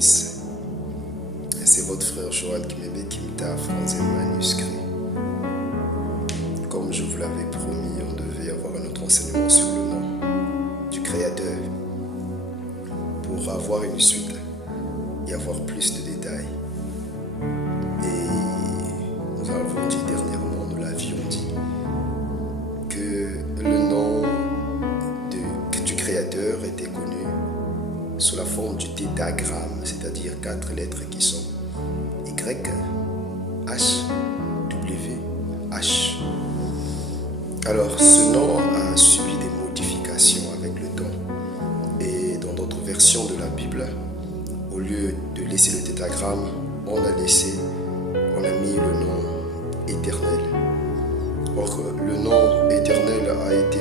bénisse. Et c'est votre frère Joël Kimebe Kimta, français manuscrit. Comme je vous l'avais promis, on devait avoir un autre enseignement sur le nom du Créateur pour avoir une suite et avoir plus de détails. Et nous avons dit dernièrement, nous l'avions dit, que le nom du Créateur était connu sous la forme du tétragramme, c'est-à-dire 4 lettres qui sont Y, H, W, H. Alors, ce nom a subi des modifications avec le temps. Et dans d'autres versions de la Bible, au lieu de laisser le tétragramme, on a mis le nom éternel. Or, le nom éternel a été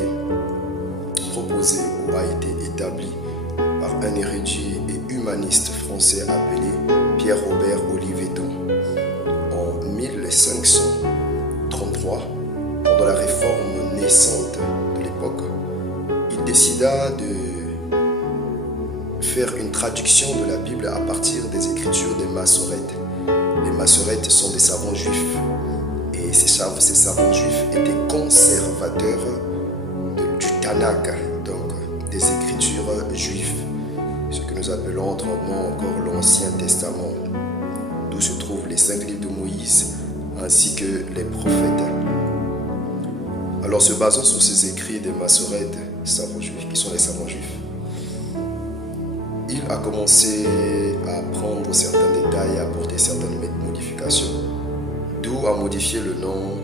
proposé ou a été établi par un érudit et humaniste français appelé Pierre-Robert Oliveto en 1533, pendant la réforme naissante de l'époque. Il décida de faire une traduction de la Bible à partir des écritures des Massorètes. Les Massorètes sont des savants juifs et ces savants juifs étaient conservateurs du Tanakh, donc des écritures juives, ce que nous appelons autrement encore l'Ancien Testament, d'où se trouvent les 5 livres de Moïse ainsi que les prophètes. Alors, se basant sur ces écrits des Massorètes, savants juifs, qui sont les savants juifs, il a commencé à prendre certains détails et à apporter certaines modifications, d'où a modifié le nom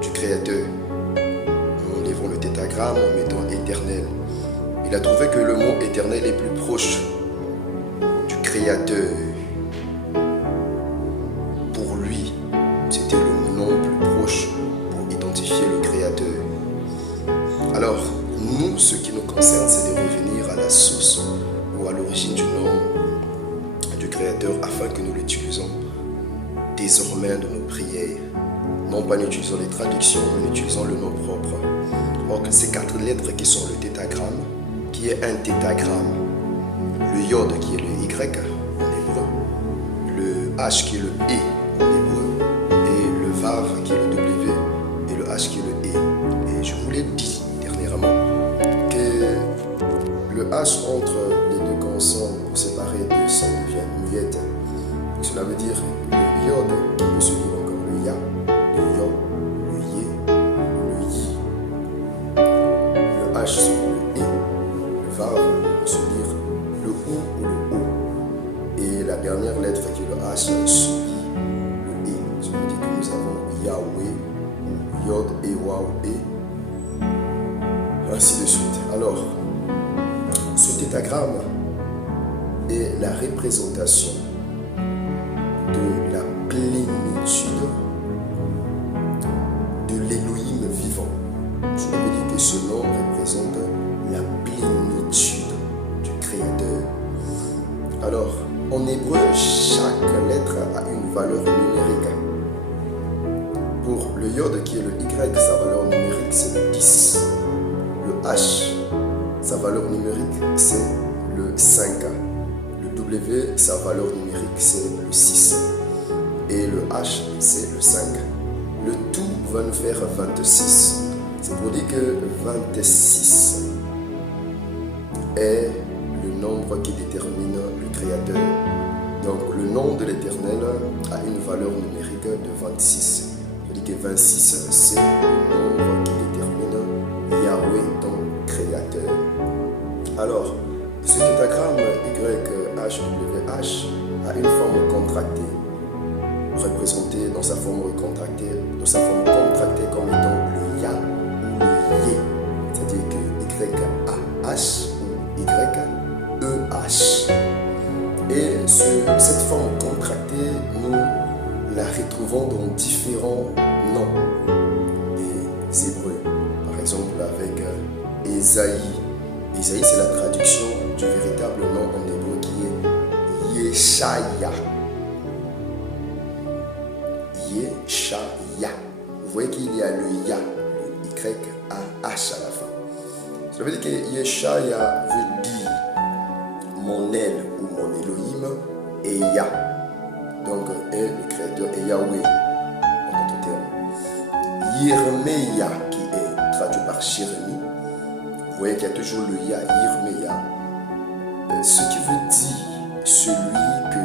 du Créateur en enlevant le tétragramme, en mettant éternel. Il a trouvé que le mot éternel est plus proche du Créateur. Pour lui, c'était le nom plus proche pour identifier le Créateur. Alors, nous, ce qui nous concerne, c'est de revenir à la source ou à l'origine du nom du Créateur afin que nous l'utilisons désormais de nos prières. Non pas en utilisant les traductions, mais en utilisant le nom propre. Or, ces 4 lettres qui sont le tétragramme, qui est un tétragramme, le Yod qui est le Y en hébreu, le H qui est le E en hébreu, et le Vav qui est le W et le H qui est le E. Et je vous l'ai dit dernièrement que le H entre les deux consonnes pour séparer deux sons devient muette. Cela veut dire le Yod qui peut se lire encore le Ya, le Yo, le Yé, le Yi. Le H sur le E. Vav peut se dire le ou le o. Et la dernière lettre qui est le H subit le E. Ça veut dire que nous avons Yahweh, Yod, et Waw, et ainsi de suite. Alors, ce tétragramme est la représentation de la plénitude de l'Élohim vivant. Cela veut dire que ce nom représente la plénitude du Créateur. Alors, en hébreu, chaque lettre a une valeur numérique. Pour le Yod qui est le Y, sa valeur numérique c'est le 10. Le H, sa valeur numérique c'est le 5. Le W, sa valeur numérique c'est le 6. Et le H, c'est le 5. Le tout va nous faire 26. C'est pour dire que 26 est le nombre qui détermine le Créateur. Donc le nom de l'Éternel a une valeur numérique de 26. Je dis que 26 c'est le nombre qui détermine Yahweh, ton Créateur. Alors, ce tétragramme YHWH a une forme contractée, représentée dans sa forme contractée comme étant le Ya ou le Yé, c'est-à-dire que YAH ou YEH. Et cette forme contractée, nous la retrouvons dans différents noms des Hébreux. Par exemple, avec Esaïe. Esaïe, c'est la traduction du véritable nom en hébreu qui est Yeshaya. Yeshaya. Vous voyez qu'il y a le Ya, le YAH à la fin. Ça veut dire que Yeshaya veut dire mon aile ou mon Elohim. Ya. Donc, est le créateur et Yahweh en d'autres termes. Yirmeya qui est traduit par Jérémie. Vous voyez qu'il y a toujours le Ya, Yirmeya. Ce qui veut dire celui que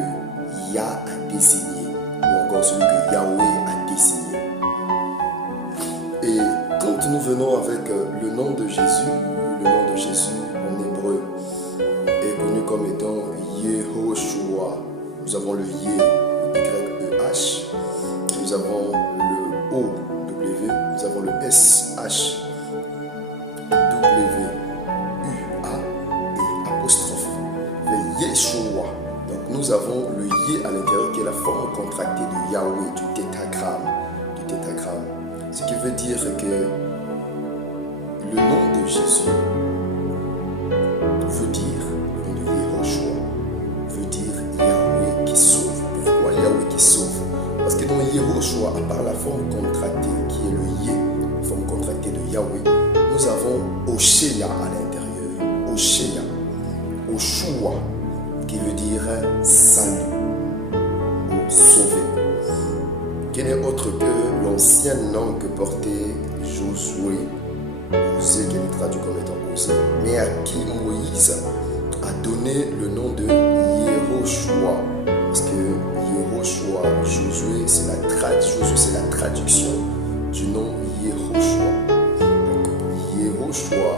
Ya a désigné ou encore celui que Yahweh a désigné. Et quand nous venons avec le nom de Jésus en hébreu est connu comme étant Yehoshua. Nous avons le Yé, le grec EH, nous avons le O, W, nous avons le SH, W, UA et apostrophe, le Yeshua. Donc nous avons le Yé à l'intérieur qui est la forme contractée de Yahweh, du tétragramme. Ce qui veut dire que le nom de Jésus veut dire, le nom de Yehoshua, veut dire Yahweh qui sauve. Pourquoi Yahweh qui sauve? Parce que dans Yehoshua, à part la forme contractée qui est le Yé, forme contractée de Yahweh, nous avons Oshéa à l'intérieur. Oshéa, Oshua, qui veut dire salut ou sauver. Qui n'est autre que l'ancien nom que portait Josué, Osée, qui est traduit comme étant Osée, mais à qui Moïse a donné le nom de Yehoshua, parce que Yehoshua, Josué, c'est la traduction du nom Yehoshua. Donc Yehoshua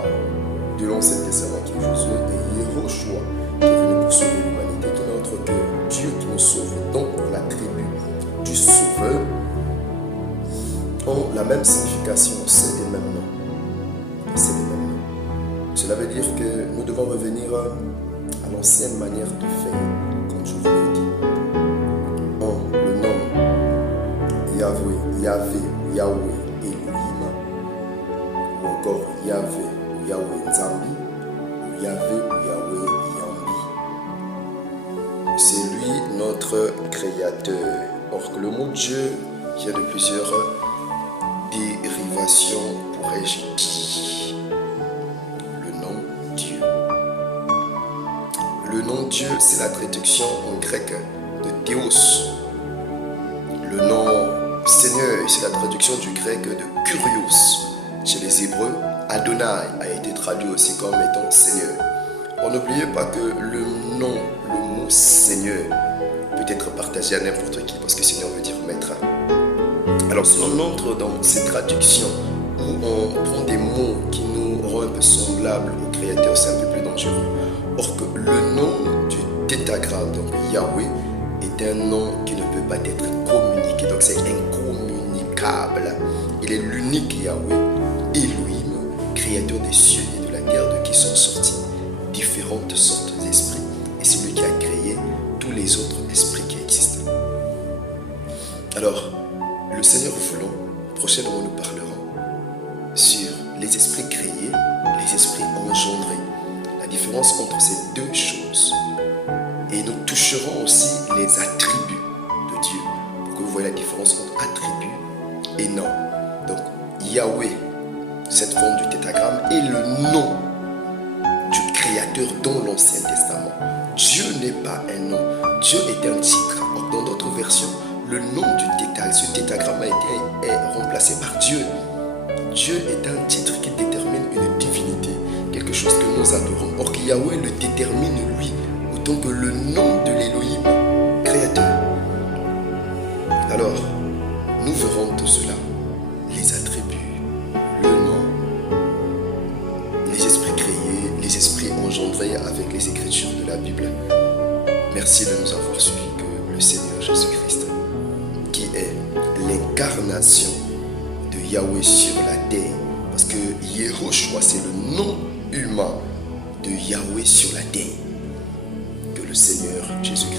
de l'Ancien Testament qui est Josué et Yehoshua qui est venu pour sauver l'humanité, qui n'est autre que Dieu qui nous sauve. Donc la tribu du sauveur ont la même signification, c'est les mêmes noms. C'est les mêmes noms. Cela veut dire que nous devons revenir à l'ancienne manière de faire, comme je vous l'ai dit. Le nom Yahweh, Elohim, ou encore Yahvé ou Yahweh Nzambi, ou Yahvé ou Yahweh Yambi. C'est lui notre créateur. Or que le mot Dieu vient de plusieurs dérivations, pourrais-je dire. Le nom Dieu. Le nom Dieu, c'est la traduction en grec de Théos. Le nom Seigneur, c'est la traduction du grec de Kurios. Chez les Hébreux, Adonai a été traduit aussi comme étant Seigneur. On n'oubliez pas que le mot Seigneur peut être partagé à n'importe qui parce que Seigneur veut dire maître. Alors si on entre dans ces traductions où on prend des mots qui nous rendent un peu semblables au Créateur, c'est un peu plus dangereux. Or que le nom du tétragramme, donc Yahweh, est un nom qui ne peut pas être communiqué, donc c'est incommunicable. Il est l'unique Yahweh, Elohim, créateur des cieux et de la terre, de qui sont sortis différentes sortes d'esprits. Et c'est lui qui a créé tous les autres esprits qui existent. Alors, le Seigneur voulant, prochainement nous parlerons sur les esprits créés, les esprits engendrés. La différence entre ces deux choses. Et nous toucherons aussi les attributs de Dieu, pour que vous voyez la différence entre attributs et nom. Donc, Yahweh, cette forme du tétragramme, est le nom du Créateur dans l'Ancien Testament. Dieu n'est pas un nom, Dieu est un titre. Or, dans d'autres versions, le nom du tétragramme, ce tétragramme est remplacé par Dieu. Dieu est un titre qui détermine une divinité, quelque chose que nous adorons. Or, Yahweh le détermine lui, autant que le nom de l'Élohim, créateur. Alors, nous verrons tout cela, les attributs, le nom, les esprits créés, les esprits engendrés avec les Écritures de la Bible. Merci de nous avoir suivis, que le Seigneur Jésus-Christ, qui est l'incarnation de Yahweh sur la terre, parce que Yehoshua, c'est le nom humain de Yahweh sur la terre, que le Seigneur Jésus-Christ